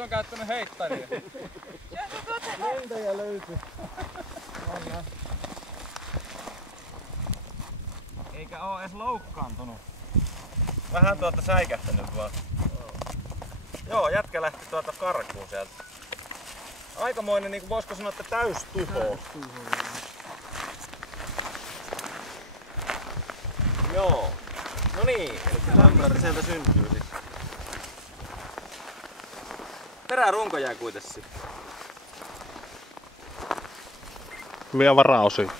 se on käyttänyt heittaria. Lentäjä löytyi. Eikä oo edes loukkaantunut. Vähän säikähtänyt vaan. Joo, jätkä lähti karkuun sieltä. Aikamoinen, niin voisiko sanoa, että täystuho. Joo. No niin, eli lämpöistä sieltä syntyy sitten. Perärunko jää kuitenkin. Vielä varaosia.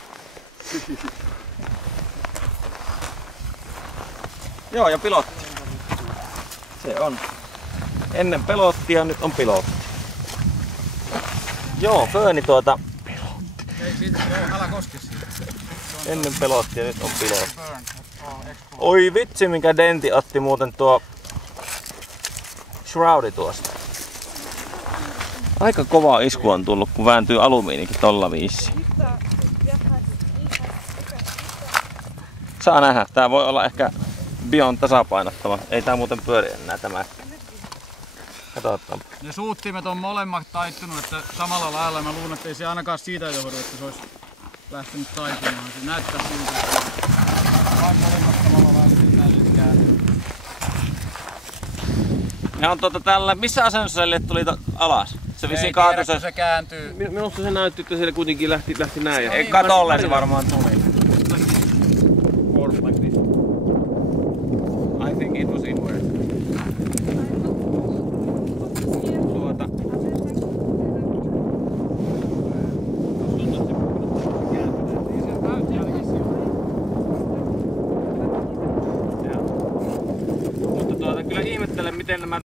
Joo, ja pilotti. Se on. Ennen pelotti ja nyt on pilotti. Joo, fööni Ei siitä, älä koske siitä. ennen pelotti ja nyt on pilotti. Oi vitsi, minkä denti otti muuten tuo shroudi tuosta. Aika kova isku on tullut, kun vääntyy alumiinikin tolla viisi. Saa nähdä. Tää voi olla ehkä bion tasapainottava. Ei tää muuten pyöri enää tämä. Katsotaan. Ne suuttimet on molemmat taittunut, että samalla lailla mä luulen, että ei se ainakaan siitä johdu, että se olisi lähtenyt taitumaan. Se näyttää siltä, että vain molemmat samalla lailla näyttää. Ne on tällä, missä asennossa se tuli alas? Se vissiin kaatui se kääntyy. Minusta se näytti, että se kuitenkin lähti näin. Katolle se varmaan tuli.